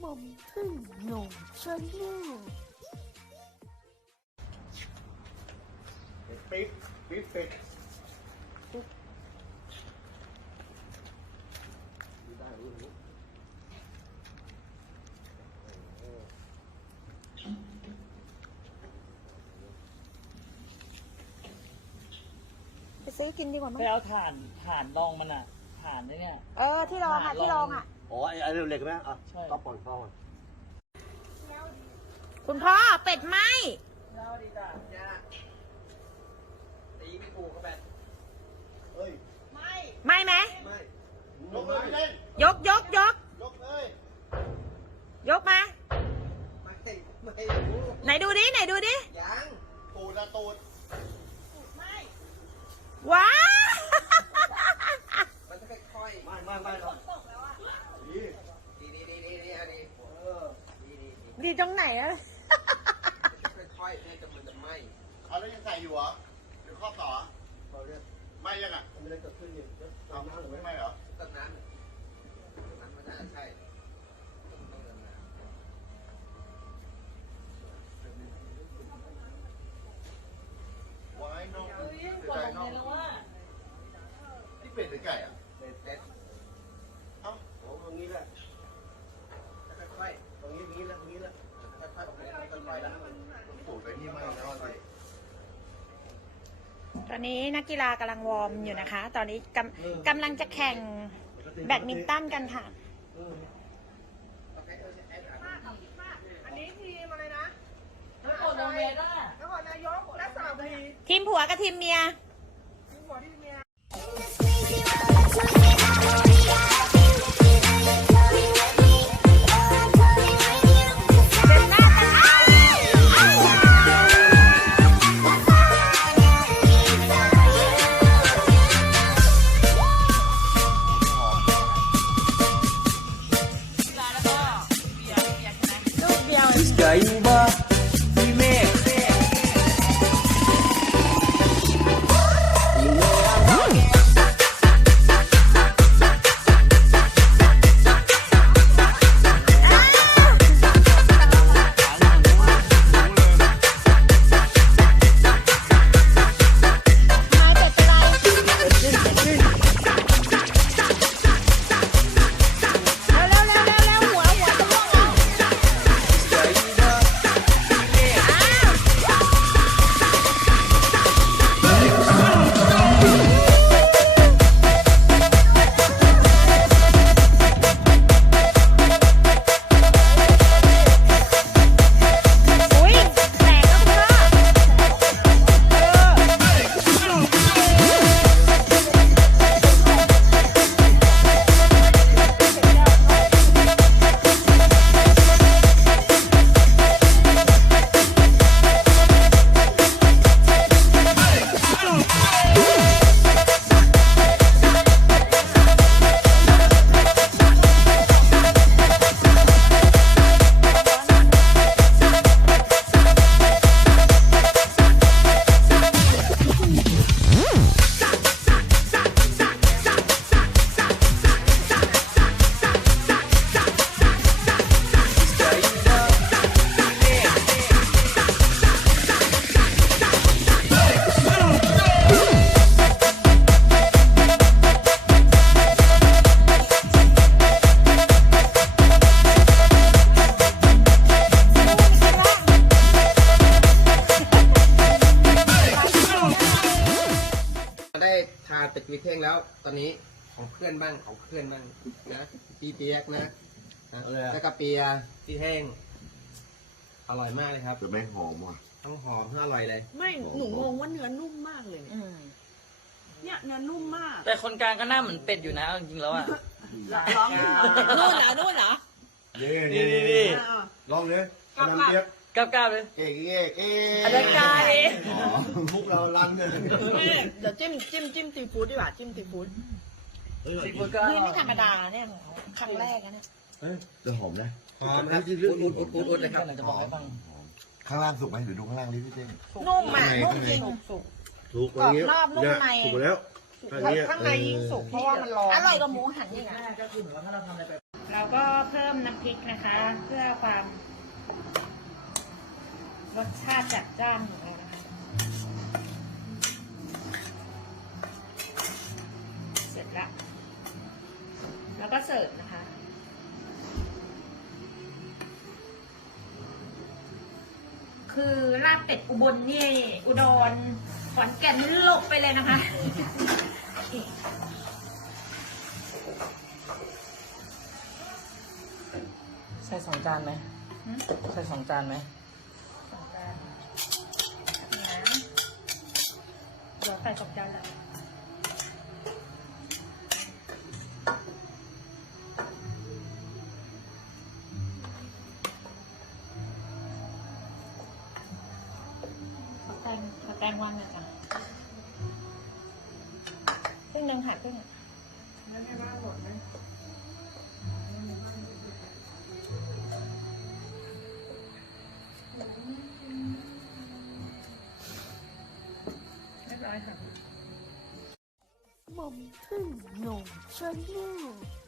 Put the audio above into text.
หม่อมพึ่งหนุ่มชนลูกปิ๊บปิ๊บเป็ดได้รู้รู้ไปซื้อกินดีกว่ามั้ไปงเอาถ่านถ่านรองมันอะถ่านไอ้เนี่ย เออที่รองอะที่รองอะ อ๋อไอ้ไอ้เหล็กไหมอะใช่ ต้องปล่อยเข้าอะคุณพ่อเป็ดไหมเล่าดีจ้ะย่าตีไม่ถูกก็แบบเฮ้ยไหมไหมไม่ยกเลยพี่เล่นยกยกยกยกเลยยกมาไม่ไม่รู้ไหนดูดิไหนดูดิยังตูดอะตูด ว้าว มันจะค่อย ไม่ไม่ไม่หรอกดี ๆดีดีดีดีดีดี เออ ดี ดีดีดีตรงไหนอะค่อยๆเนี่ยจะมันจะไหม้เอาแล้วยังใส่อยู่เหรอเดี๋ยวข้อต่อเราเรียกไม่ยังอะมันเลยเกิดขึ้นอยู่เอาน้ำหรือไม่ไม่เหรอต้นนั้นต้นนั้นมันน่าจะใช่ต้นต้นนั้นนะวายน้องกดลงเลยแล้วว่าที่เป็ดหรือไก่อะ เด็ดเด็ด เอ้าโอ้ตรงนี้แหละ ค่อย ตรงนี้ตรงนี้แล้วตรงนี้แล้ว ๆค่อยๆออกเลยค่อยๆแล้ว ตูดไปนี่ไม่แล้วสิ ตอนนี้นักกีฬากำลังวอร์มอยู่นะคะ ตอนนี้กำกำลังจะแข่งแบดมินตันกันค่ะโอเคเออใช่ใช่อันนี้ทีมอะไรนะแล้วกดลงเลยได้นครนายกและสระบุรีทีมผัวกับทีมเมีย ทานเป็ดวิเท่งแล้ว ตอนนี้ของเพื่อนบ้างของเพื่อนบ้างนะปีเปียกนะนะแล้วก็เปียพี่แห้งอร่อยมากเลยครับแต่ไม่หอมว่ะทั้งหอมทั้งอร่อยเลย ไม่หนูงงว่าเนื้อนุ่มมากเลยเนี่ยเนี่ยเนื้อนุ่มมาก แต่คนกลางก็หน้าเหมือนเป็ดอยู่นะเอาจริงๆแล้วอะร้องดินู่นเหรอนู่นเหรอนี่นี่นี่นี่ลองเลยกำลังเปียก กล้าบกล้าบเลยเอกเอกเอกอันนั้นไก่อ๋อมุกเราลันเลยไม่เดี๋ยวจิ้มจิ้มจิ้มซีฟู้ดดีกว่าจิ้มซีฟู้ดซีฟู้ดก็นี่ไม่ธรรมดาเนี่ยครั้งแรกนะเนี่ยจะหอมนะหอมครับอุดอุดอุดอุดอุดเลยครับกำลังจะบอกให้ฟังข้างล่างสุกไหมเดี๋ยวดูข้างล่างดิพี่เต้งนุ่มอะข้างในนุ่มจริงสุกกรอบนอกนุ่มในสุกแล้วข้างในยิ่งสุกเพราะว่ามันร้อนอร่อยกว่าหมูหันอีกอะก็คือเหมือนว่าถ้าเราทำอะไรไปเราก็เพิ่มน้ำพริกนะคะ เพื่อความ รสชาติจัดจ้านของเรานะคะ เสร็จแล้ว แล้วก็เสิร์ฟนะคะ คือลาบเป็ดอุบลนี่ อุดรขอนแก่นนี่หลบไปเลยนะคะใส่สองจานไหมหืมใส่สองจานไหม สองจานน้ำ เดี๋ยวใส่สองจานเลยขอแตงขอแตงวางหน่อยจ้ะครึ่งหนึ่งค่ะครึ่งหนึ่ง ค่ะหม่